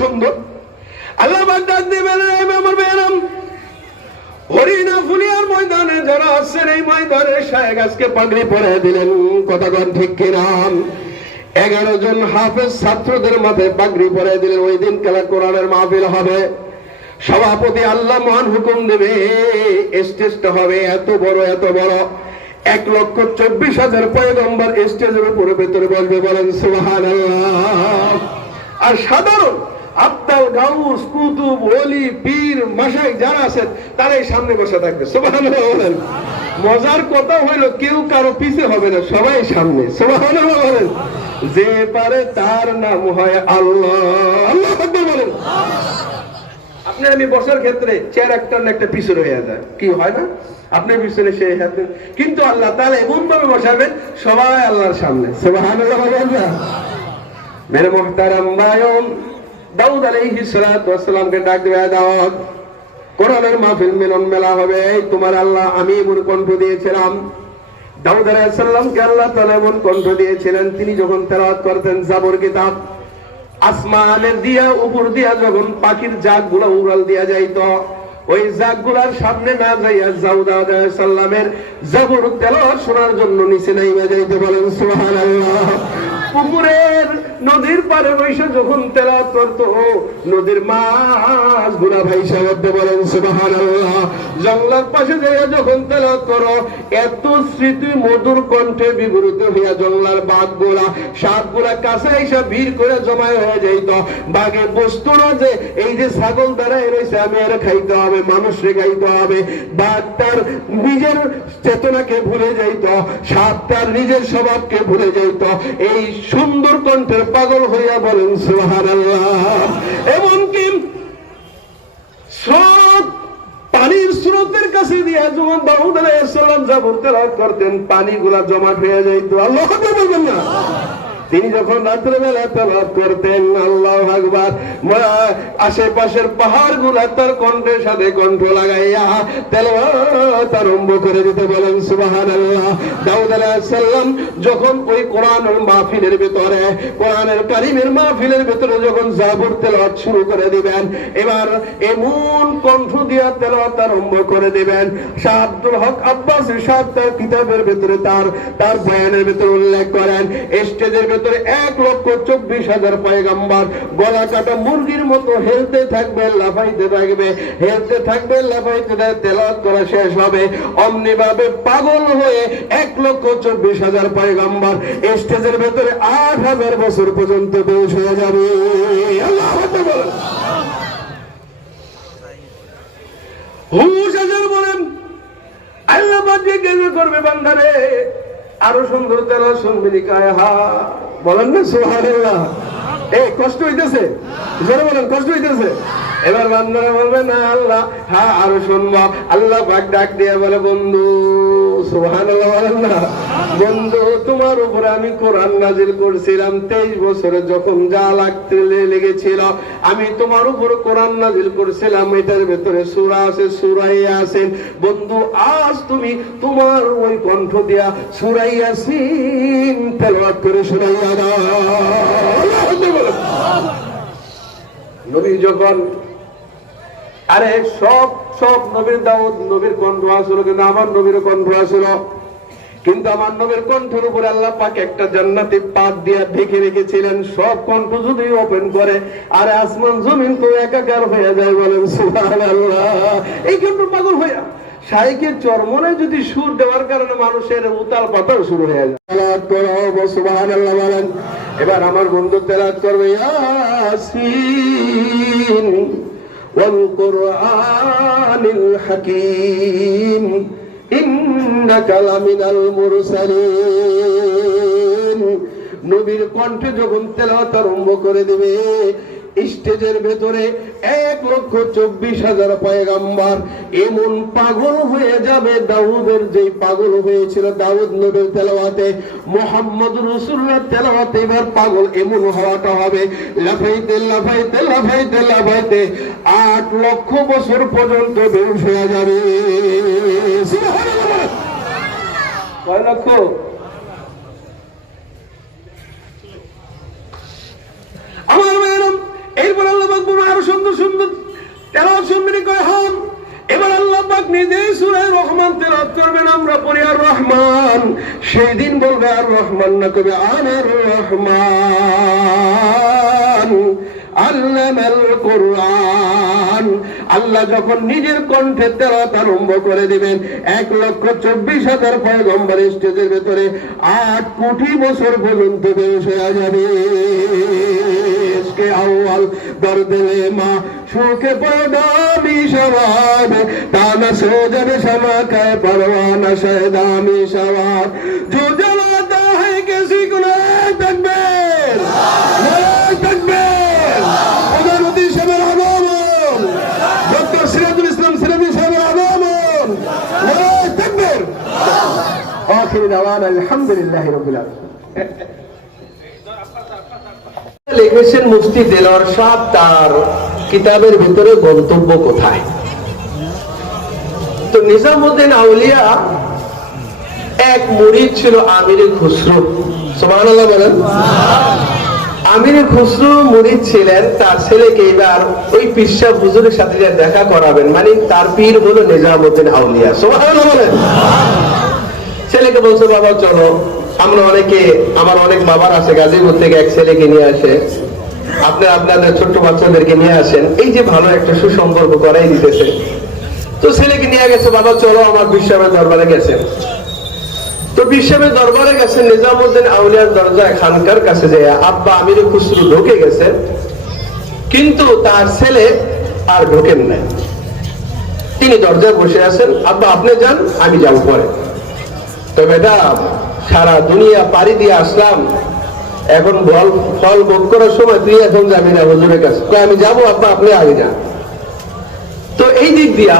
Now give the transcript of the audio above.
সুন্দর। আল্লাহ পাক ডাক দিবেন, আমার বেরাম হরিণা ফুলিয়ার ময়দানে যারা আছেন এই ময়দানে শায়েখ আজকে পাগড়ি পরে দিলেন, কথা কোন ঠিক কিনা? 11 জন হাফেজ ছাত্রদের মাথায় পাগড়ি পরে দিলেন। ওই দিন কালা কোরআনের মাহফিল হবে। সভাপতি আল্লাহ মহান হুকুম দেবে, স্টেজটা হবে এত বড় 1,24,000 পয়গম্বর স্টেজের উপরে ভেতরে বলবে, বলেন সুবহানাল্লাহ। আর সাধারণ আব্দাল, গাউস, কুতুব, ওলি, পীর, মাশাইখ যারা আছেন তারাই সামনে বসে থাকবে। সুবহানাল্লাহ বলেন। মজার কথা হইল কেউ কারো পিছে হবে না, সবাই সামনে। সুবহানাল্লাহ বলেন। যে পারে তার নাম হয় আল্লাহ। আল্লাহু আকবার বলেন। আপনি আমি বসার ক্ষেত্রে চেয়ার একটা না একটা পিছনে হয়ে যায়, কি হয় না? আপনি পিছনে সে হাতে, কিন্তু আল্লাহ তাআলা এমন ভাবে বসাবেন সবাই আল্লাহর সামনে। সুবহানাল্লাহ বলেন না? মেরে মুহতারাম ভাইওন, দাউদ আলাইহিস সালাতু ওয়াস সালামকে ডাক দেয়া দাওয়াত, কোরআনের মাহফিল মিলন মেলা হবে। এই তোমার আল্লাহ আমি এমন কণ্ঠ দিয়েছিলাম। দাউদ আলাইহিস সালামকে আল্লাহ তাআলা এমন কণ্ঠ দিয়েছিলেন, তিনি যখন তেলাওয়াত করতেন জাবর কিতাব, আসমানের দিয়া উপর দিয়া যখন পাখির জাকগুলো উড়াল দিয়া যাইতো, ওই জাকগুলার সামনে না যাইয়া দাউদ আলাইহিস সালামের জাবর তেলাওয়াত শোনার জন্য নিচে নাইমা যাইতে, বলেন সুবহানাল্লাহ। পুকুরের নদীর পারে বসে যখন তেলাওয়াত করতো, নদীর মাছ গুলা ভাইসা উঠতে, বলেন সুবহানাল্লাহ। জঙ্গলের পাশে যাইয়া যখন তেলাওয়াত করো, এত স্মৃতি মধুর কণ্ঠে বিবৃত হইয়া জঙ্গলার বাঘগুলা সাপগুলা কাছে এসে ভিড় করে জমায় হয়ে যাইত। বাঘে বসতো না যে এই যে ছাগল দাঁড়ায় রয়েছে আমি এর খাইতে হবে, মানুষরে খাইতে হবে। বাঘ তার নিজের চেতনাকে ভুলে যাইত, সাপ তার নিজের স্বভাবকে ভুলে যাইত। এই সুন্দর কণ্ঠের পাগল হইয়া, বলেন সুবহানাল্লাহ। এমনকি স্রোত, পানির স্রোতের কাছে দিয়া যখন দাউদ আলাইহিস সালাম জাবর তেলাওয়াত করতেন, পানিগুলা জমাট হয়ে যাইত। আল্লাহু আকবার বলবেন না? তিনি যখন রাত্রেবেলা তেলাওয়াত করতেন, আল্লাহু আকবার, আশেপাশের পাহাড় গুলা তার কণ্ঠের সাথে কণ্ঠ লাগাইয়া তেলাওয়াত আরম্ভ করে দিতে, বলেন সুবহানাল্লাহ। দাউদ আলাইহিস সালাম যখন ওই কোরআনুল মাহফিলের ভিতরে, কোরআনের কারীমের মাহফিলের ভিতরে যখন জাবর তেলাওয়াত শুরু করে দিবেন, এবার এমন কণ্ঠ দিয়া তেলাওয়াত আরম্ভ করে দিবেন, শাহ আব্দুল হক আব্বাসী সাহেব তার কিতাবের ভিতরে তার বয়ানের ভিতরে উল্লেখ করেন, স্টেজের ভিতরে 1,24,000 পয়গম্বর গলা কাটা মুরগির মতো হেলতে থাকবে, লাফাইতে থাকবে, হেলতে থাকবে, লাফাইতে থাকবে। তেলাওয়াত করা শেষ হবে, অমনি ভাবে পাগল হয়ে 1,24,000 পয়গম্বর স্টেজের ভেতরে 8,000 বছর পর্যন্ত বেশ হয়ে যাবে। আল্লাহু আকবার। হুশ হাজার বলেন, আল্লাহ বাজিয়ে গেলে করবে বান্দারে, আরো সুন্দর তেলাওয়াত শুনবি লিখায়। হা বলেন না সুবহানাল্লাহ। এই কষ্ট হইতেছে, জোরে বলেন কষ্ট হইতেছে। এবার বান্দারা বলবে না আল্লাহ হ্যাঁ আরো শুনবো। আল্লাহ পাক ডাক দিয়ে বলে, বন্ধু সুবহানাল্লাহ বলেন না? বন্ধু তোমার উপরে আমি কোরআন নাজিল করছিলাম 23 বছরে, যখন যা লাগতে লেগেছিল আমি তোমার উপরে কোরআন নাজিল করছিলাম। এটার ভেতরে সূরা আছে, সূরা ইয়াসিন। বন্ধু আজ তুমি তোমার ওই কণ্ঠ দিয়া সূরা ইয়াসিন তেলাওয়াত করে শোনাইয়া দাও। নবী যখন, আরে সব নবীর দাউদ নবীর কণ্ঠ আসলো, কিন্তু আমার নবীর কণ্ঠ আসলো, কিন্তু আমার নবীর কণ্ঠের উপরে আল্লাহ পাক একটা জান্নাতি পাত দিয়া ঢেকে রেখেছিলেন। সব কণ্ঠ যদি ওপেন করে আর আসমান জমিন তো একাকার হয়ে যায়, বলেন সুবহানাল্লাহ। এই কণ্ঠ পাগল হইয়া শাইখের চরমনে যদি সুর দেওয়ার কারণে মানুষের উতাল পাতাল শুরু হয়ে যায়। তেলাওয়াত করো সুবহানাল্লাহ বলেন। এবার আমার বন্ধু তেলাওয়াত করবে, ইয়াসিন ওয়াল কুরআনিল হাকীম ইন্নাকা লামিনাল মুরসালিন। নবীর কণ্ঠে যখন তেলাওয়াত আরম্ভ করে দিবে, স্টেজের ভেতরে 1,24,000 পয়গম্বর এমন পাগল হয়ে যাবে। দাউদের যেই পাগল হয়েছিল দাউদ নবীর তেলাওয়াতে, মুহাম্মদ রাসূলুল্লাহ তেলাওয়াতে এবার পাগল এমন হওয়াটা হবে, লাফাইতে লাফাইতে লাফাইতে লাফাইতে 8 লক্ষ বছর পর্যন্ত বেহুশ হয়ে যাবে। সুবহানাল্লাহ। কয় লক্ষ? আমার মেয়েরাম, এরপর আল্লাহ সুন্দর তেলাওয়াত শুনবেন কয় হন। এবার আল্লাহ পাক নিজে সূরা রহমান তেলাওয়াত করবেন, আমরা পড়ি আর রহমান, সেই দিন বলবে আর রহমান না, কবে আনার রহমান আল্লামাল কুরআন। আল্লাহ যখন নিজের কণ্ঠে তেলাওয়াত আরম্ভ করে দিবেন, 1,24,000 পয়গম্বর স্টেজের ভেতরে 8 কোটি বছর পর্যন্ত বেশ হয়ে যাবে। इसके अव्वल दर्द मा शोके पैदा भी शवाब ताना सो जब शमा के परवाना शहदामी शवाब जो जलाता है किसी को नहीं तकबीर नहीं तकबीर उदरती शबर हमाम डॉक्टर सिराजुल इस्लाम सिराजी शबर हमाम नहीं तकबीर आखिर दवाना अल्हम्दुलिल्लाह रब्बिल आलमीन। লিখেছেন মুফতি দেলোয়ার সাহেব তার কিতাবের ভিতরে গন্তব্য কোথায়। তো নিজামউদ্দিন আউলিয়া এক মুরিদ ছিল আমিরে খুসরো, সুবহানাল্লাহ বলেন। আমিরে খুসরো মুরিদ ছিলেন, তার ছেলেকে এবার ওই পীর সাহেব হুজুরের সাথে দেখা করাবেন, মানে তার পীর হলো নিজামউদ্দিন আউলিয়া, সুবহানাল্লাহ বলেন। ছেলেকে বলছে বাবা চলো, আমরা অনেকে, আমার অনেক বাবার আছে গাজীপুর থেকে এক ছেলেকে নিয়ে আসে, আপনি আপনাদের ছোট্ট বাচ্চাদেরকে নিয়ে আসেন, এই যে ভালো একটা সুসম্পর্ক করাই দিতেছে। তো ছেলেকে নিয়ে গেছে, বাবা চলো আমার বিশ্বের দরবারে গেছেন। তো বিশ্বের দরবারে গেছেন, নিজামউদ্দিন আউলিয়ার দরজায় খানকার কাছে যায়, আব্বা আমিরে খুসরো ঢুকে গেছে, কিন্তু তার ছেলে আর ঢোকেন নাই। তিনি দরজায় বসে আছেন, আব্বা আপনি যান, আমি যাব পরে। তো বেটা সারা দুনিয়া পাড়ি দিয়ে আসলাম, এখন ফল ভোগ করার সময় তুই এখন যাবি না হুজুরের কাছে? আমি যাবো, আব্বা আপনি আগে যান। তো এই দিক দিয়া